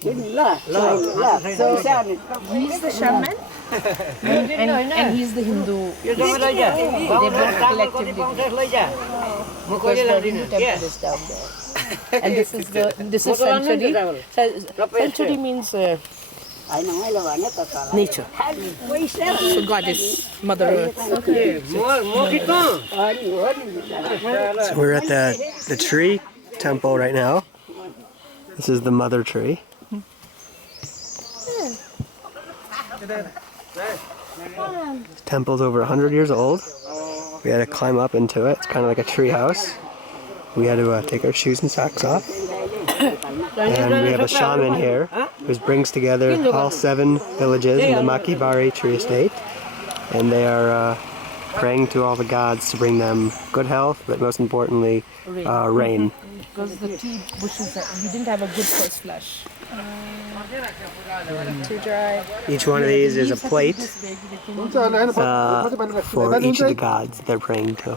He's the shaman, and he's the Hindu. They both collectively. Because the Hindu temple is down there. And this is century. Century means nature. So goddess, Mother Earth. Okay. So we're at the tree temple right now. This is the mother tree. This temple's over 100 years old. We had to climb up into it. It's kind of like a tree house. We had to take our shoes and socks off. And we have a shaman here who brings together all 7 villages in the Makibari tree estate. And they are praying to all the gods to bring them good health, but most importantly, rain. Because the tea bushes, we didn't have a good first flush. Too dry. Each one of these is a plate for each of the gods they're praying to.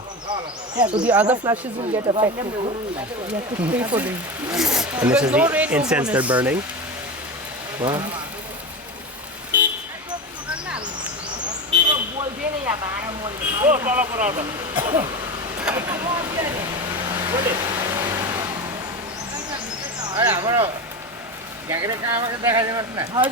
So the other flushes will get affected. You have to pray for them. And this is the incense they're burning. Wow.